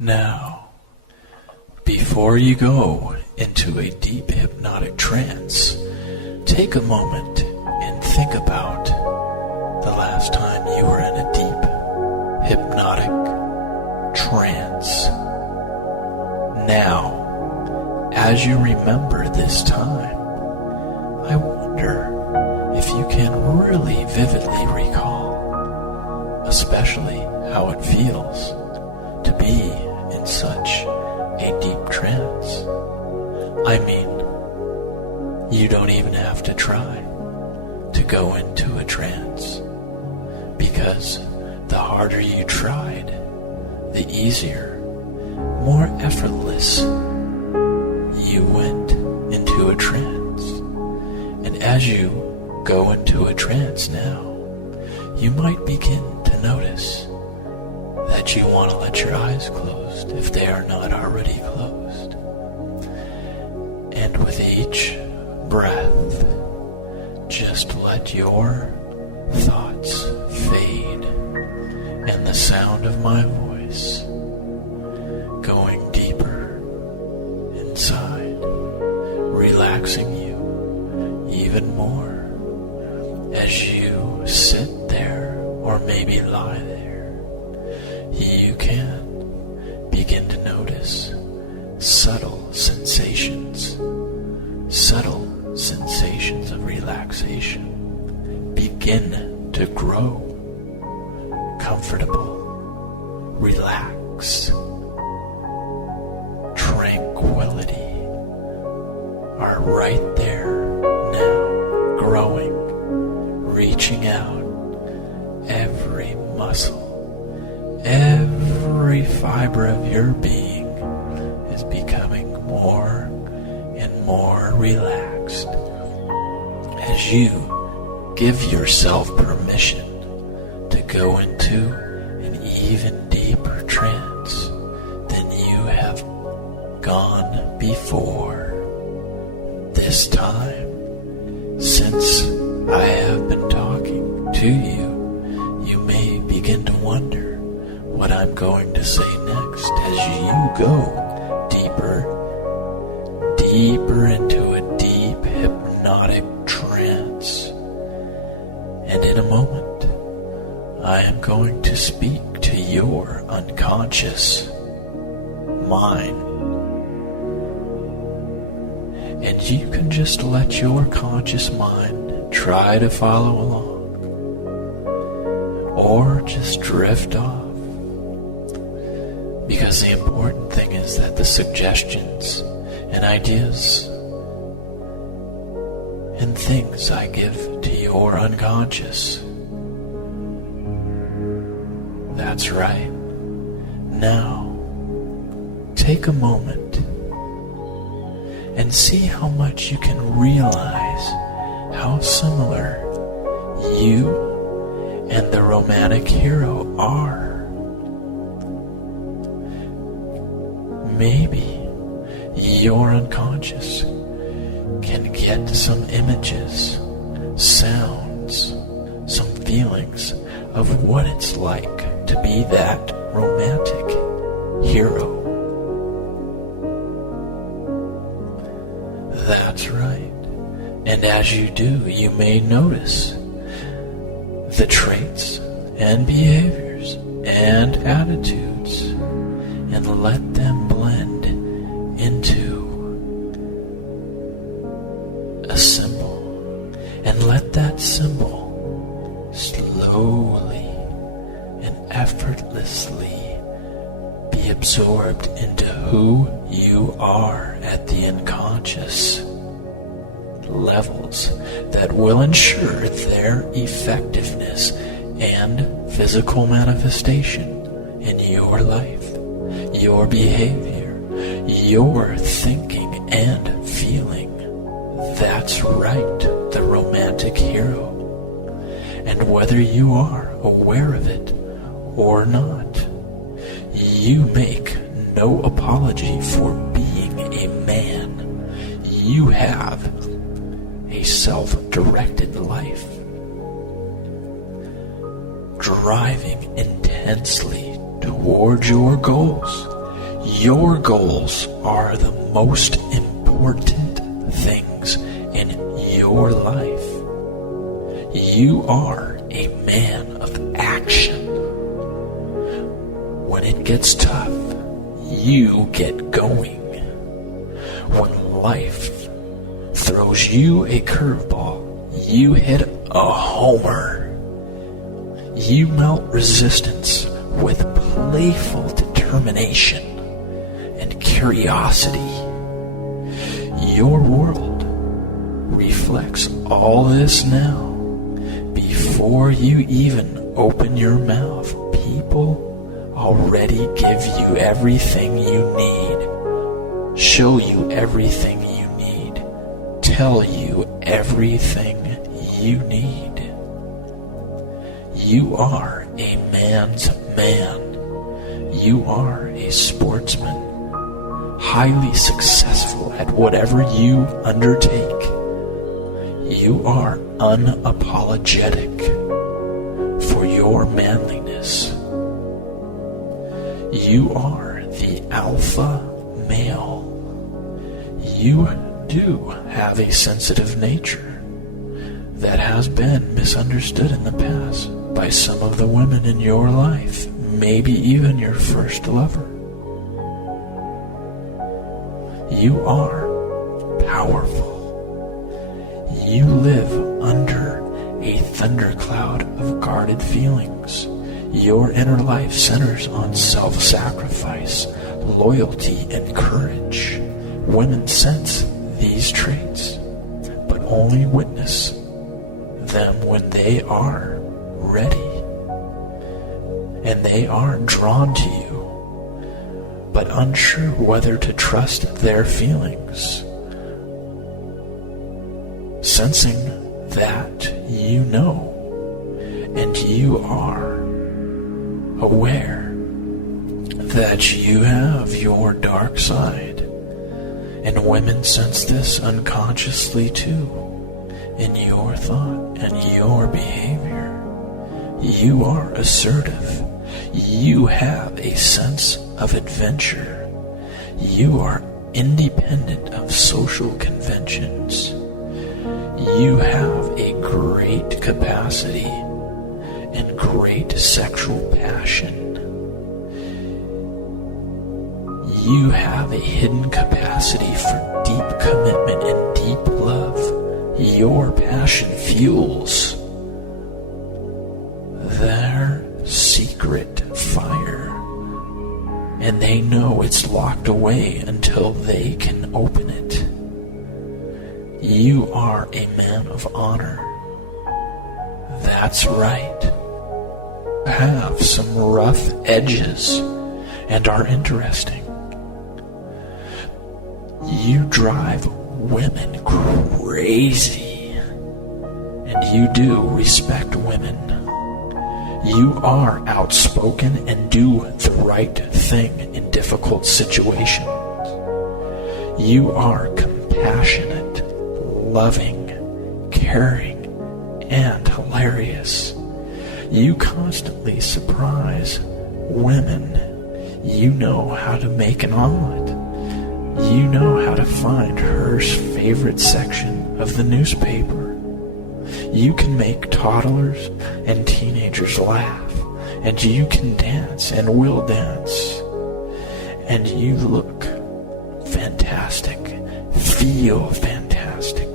Now, before you go into a deep hypnotic trance, take a moment and think about the last time you were in a deep hypnotic trance. Now, as you remember this time, I wonder if you can really vividly recall, especially how it feels to be in such a deep trance. I mean, you don't even have to try to go into a trance, because the harder you tried, the easier, more effortless you went into a trance. And as you go into a trance now, you might begin to notice that you want to let your eyes closed if they are not already closed. And with each breath, just let your thoughts fade, and the sound of my voice going deeper inside, relaxing you even more as you sit there or maybe lie there. You can begin to notice subtle sensations of relaxation begin to grow. Comfortable, relaxed, tranquility are right there now, growing, reaching out. Every muscle, every fiber of your being is becoming more and more relaxed as you give yourself permission to go into an even deeper trance than you have gone before. This time, since I have been talking to you, you may begin to wonder what I'm going to say next as you go deeper into a deep hypnotic trance. And in a moment, I am going to speak to your unconscious mind. And you can just let your conscious mind try to follow along, or just drift off. Because the important thing is that the suggestions and ideas and things I give to your unconscious. That's right. Now, take a moment and see how much you can realize how similar you and the romantic hero are. Maybe your unconscious can get some images, sounds, some feelings of what it's like to be that romantic hero. That's right. And as you do, you may notice the traits and behaviors and attitudes, and let them blend into a symbol, and let that symbol slowly and effortlessly be absorbed into who you are at the unconscious levels that will ensure their effectiveness and physical manifestation in your life, your behavior, your thinking and feeling. That's right, the romantic hero. And whether you are aware of it or not, you make no apology for being a man. You have a self-directed life, driving intensely towards your goals Your goals are the most important things in your life. You are a man of action. When it gets tough, you get going. When life throws you a curveball, you hit a homer. You melt resistance with playful determination and curiosity. Your world reflects all this now. Before you even open your mouth, people already give you everything you need, show you everything you need, tell you everything you need. You are a man's man. You are a sportsman, highly successful at whatever you undertake. You are unapologetic for your manliness. You are the alpha male. You do have a sensitive nature that has been misunderstood in the past by some of the women in your life, maybe even your first lover. You are powerful. You live under a thundercloud of guarded feelings. Your inner life centers on self-sacrifice, loyalty, and courage. Women sense these traits, but only witness them when they are ready. And they are drawn to you, but unsure whether to trust their feelings. Sensing that you know, and you are aware that you have your dark side, and women sense this unconsciously too, in your thought and your behavior. You are assertive. You have a sense of adventure. You are independent of social conventions. You have a great capacity and great sexual passion. You have a hidden capacity for deep commitment and deep love. Your passion fuels their secret fire, and they know it's locked away until they can open it. You are a man of honor. That's right. You have some rough edges and are interesting. You drive women crazy, and you do respect women. You are outspoken and do the right thing in difficult situations. You are compassionate, loving, caring, and hilarious. You constantly surprise women. You know how to make an omelet. You know how to find her favorite section of the newspaper. You can make toddlers and teenagers laugh, and you can dance and will dance. And you look fantastic, feel fantastic.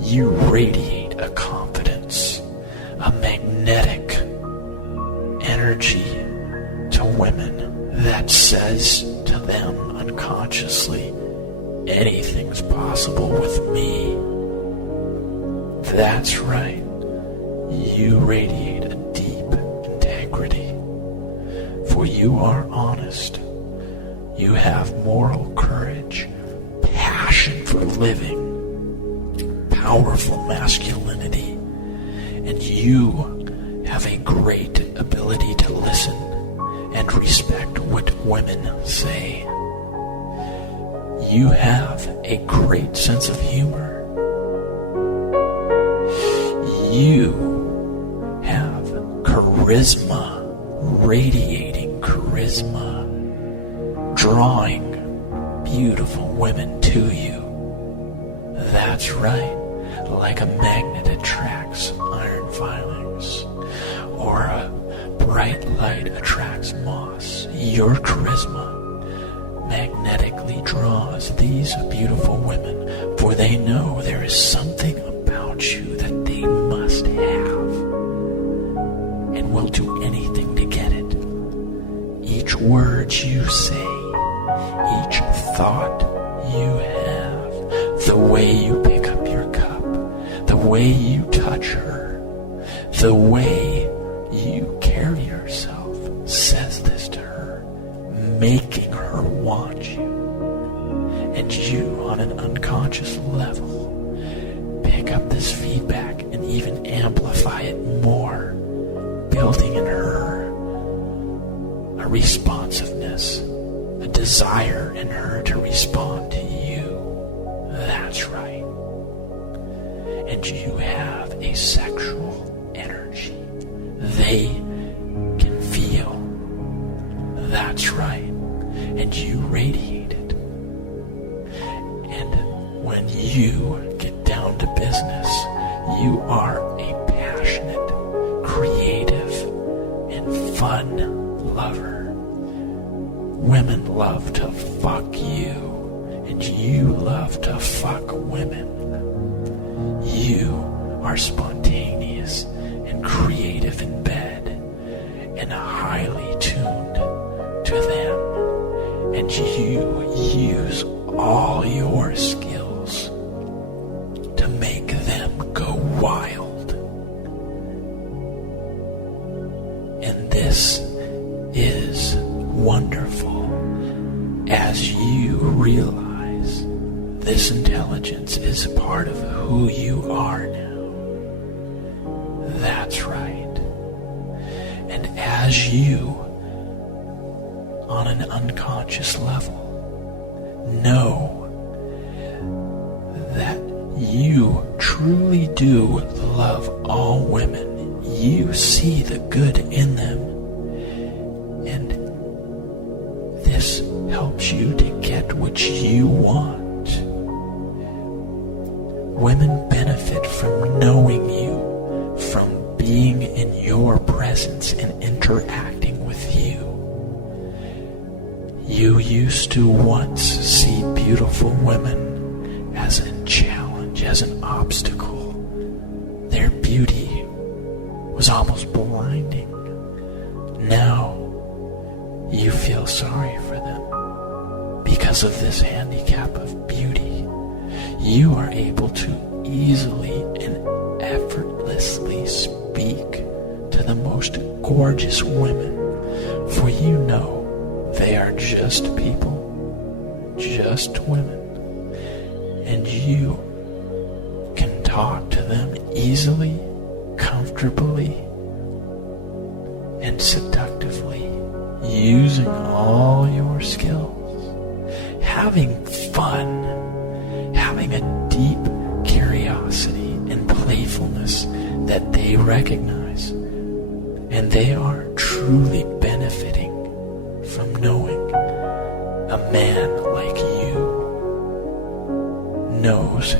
You radiate a confidence, a magnetic energy to women that says to them unconsciously, anything's possible with me. That's right. You radiate a deep integrity, for you are honest. You have moral courage, passion for living, powerful masculinity, and you have a great ability to listen and respect what women say. You have a great sense of humor. You have charisma, radiating charisma, drawing beautiful women to you. That's right, like a magnet attracts iron filings, or a bright light attracts moss. Your charisma magnetically draws these beautiful women, for they know there is something about you that they must have, and will do anything to get it. Each word you say, each thought you have, the way you pick up your cup, the way you touch her, the way you carry yourself, says this to her, making her want you. And you, on an unconscious level, pick up this feedback and even amplify it more, building in her a responsiveness, a desire in her to respond to you. That's right. And you have a sexual energy. They can feel. That's right. And you radiate it. And when you get down to business, you are a passionate, creative, and fun lover. Women love to fuck you, and you love to fuck women. You are spontaneous and creative in bed, and highly tuned to them, and you use all your skills to make them go wild. And this is wonderful as you realize this intelligence is a part of who you are now. That's right. And as you, on an unconscious level, know that you truly do love all women, you see the good in them, and this helps you to get what you want. Women benefit from knowing you, from being in your presence and interacting with you. You used to once see beautiful women as a challenge, as an obstacle. Their beauty was almost blinding. Now you feel sorry for them because of this handicap of beauty. You are able to easily and effortlessly speak to the most gorgeous women, for you know they are just people, just women, and you can talk to them easily, comfortably, and seductively, using all your skills, having fun, having a deep curiosity and playfulness that they recognize, and they are truly benefiting from knowing a man like you knows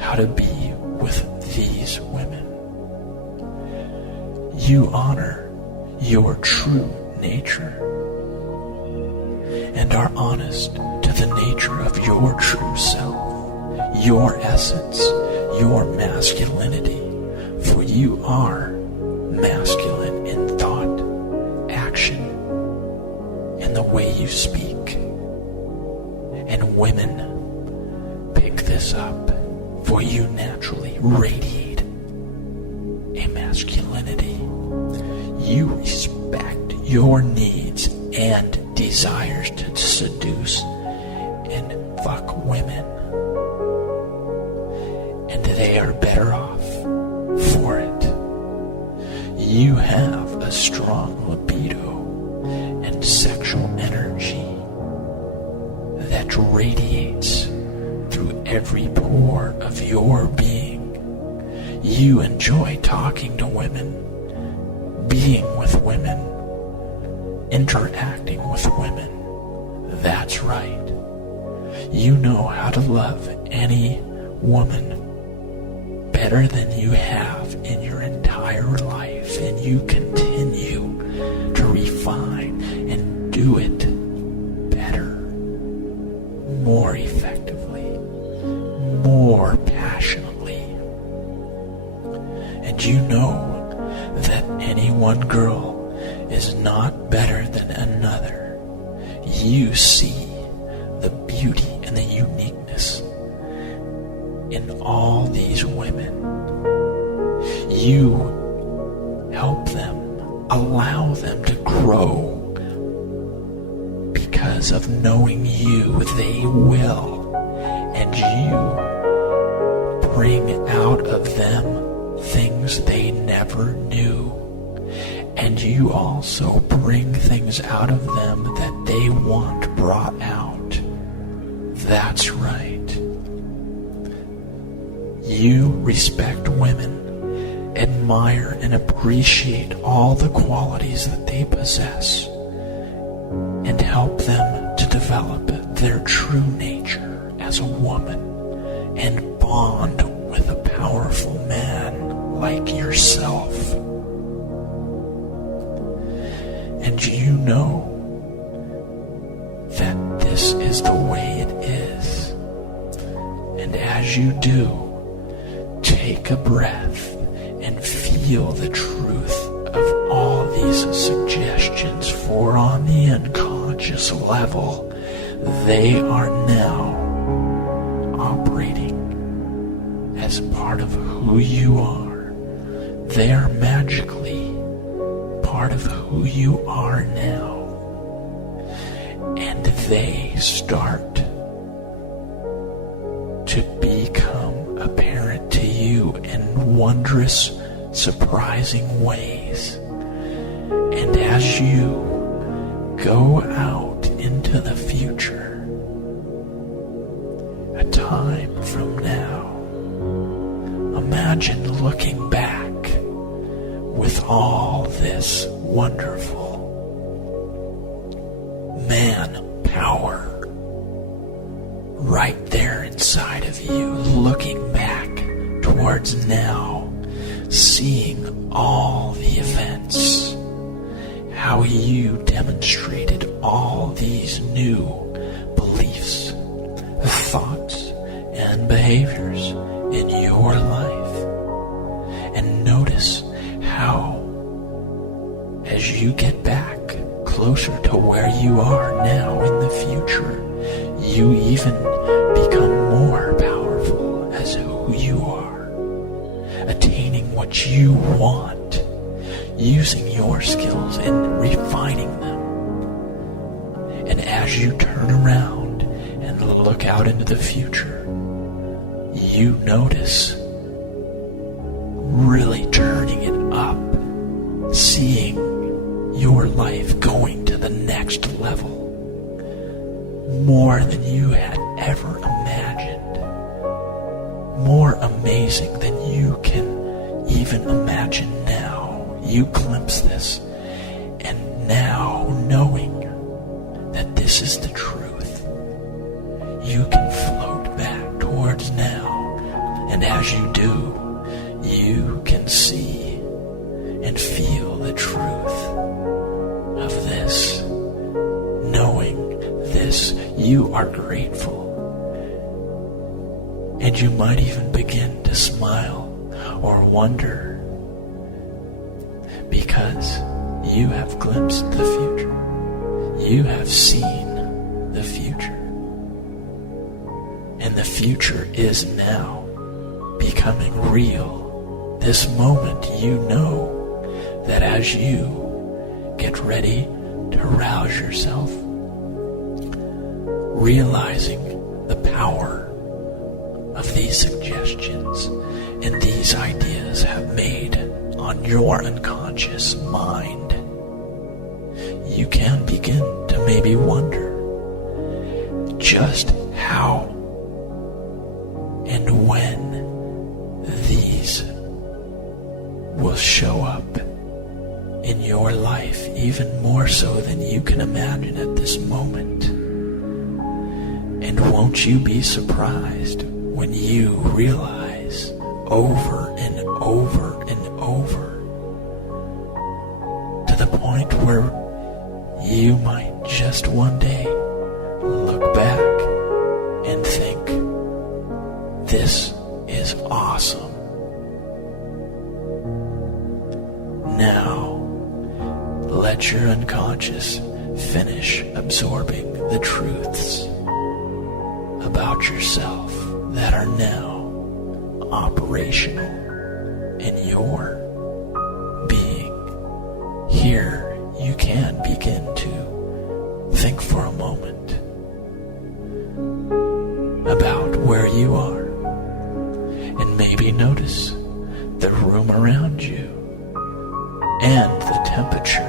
how to be with these women. You honor your true nature and are honest to the nature of your true self, your essence, your masculinity, for you are masculine in thought, action, and the way you speak. And women pick this up, for you naturally radiate a masculinity. You respect your needs and desires to seduce and fuck women, and they are better off for it. You have a strong libido and sexual energy that radiates through every pore of your being. You enjoy talking to women, being with women, interacting with women. That's right. You know how to love any woman better than you have in your entire life, and you continue to refine and do it better, more effectively, more passionately. And you know that any one girl is not better than another. You see the beauty and the uniqueness in all these women. You help them, allow them to grow. Because of knowing you, they will. And you bring out of them things they never knew. And you also bring things out of them that they want brought out. That's right. You respect women, admire and appreciate all the qualities that they possess, and help them to develop their true nature as a woman and bond with a powerful man like yourself. And you know that this is the way it is. And as you do, take a breath and feel the truth of all these suggestions, for on the unconscious level, they are now operating as part of who you are. They are magically part of who you are now. And they start to become apparent to you in wondrous, surprising ways. And as you go out into the future, a time from now, imagine looking back with all this wonderful man power right there inside of you, looking back towards now, seeing all the events, how you demonstrated all these new beliefs, thoughts, and behaviors in your life. And notice how, as you get back closer to where you are now in the future, you even become more powerful as who you are, attaining what you want, using your skills and refining them. And as you turn around and look out into the future, you notice really turning it up, seeing your life going to the next level, more than you had ever imagined, more amazing than you can even imagine now. You glimpse this, and now knowing that this is the truth, you can float back towards now, and as you do, you can see and feel the truth of this. Knowing this, you are grateful. And you might even begin to smile or wonder, because you have glimpsed the future. You have seen the future. And the future is now becoming real. This moment, you know that as you get ready to rouse yourself, realizing the power of these suggestions and these ideas have made on your unconscious mind, you can begin to maybe wonder just how and when these will show up in your life, even more so than you can imagine at this moment. And won't you be surprised when you realize over and over and over, to the point where you might just one day look back and think, this is awesome. Now, let your unconscious finish absorbing the truths about yourself that are now operational in your being. Here, you can begin to think for a moment about where you are, and maybe notice the room around you and the temperature,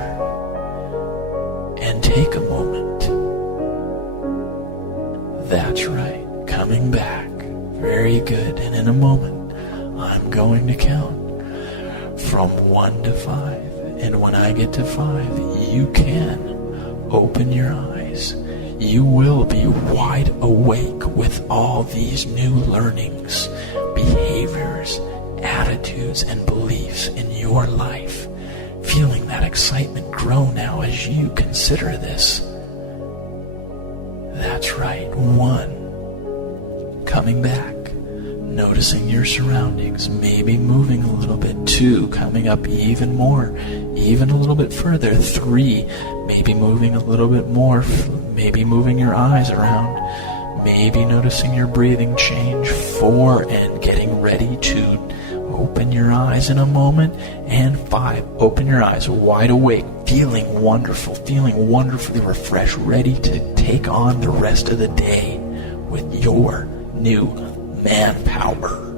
and take a moment. That's right, coming back. Very good. And in a moment, I'm going to count from 1 to 5. And when I get to 5, you can open your eyes. You will be wide awake with all these new learnings, behaviors, attitudes, and beliefs in your life. Feeling that excitement grow now as you consider this. That's right. 1, coming back, noticing your surroundings, maybe moving a little bit. 2, coming up even more, even a little bit further. 3, maybe moving a little bit more, maybe moving your eyes around, maybe noticing your breathing change. 4, and getting ready to open your eyes in a moment. And 5, open your eyes wide awake, feeling wonderful, feeling wonderfully refreshed, ready to take on the rest of the day with your new manpower.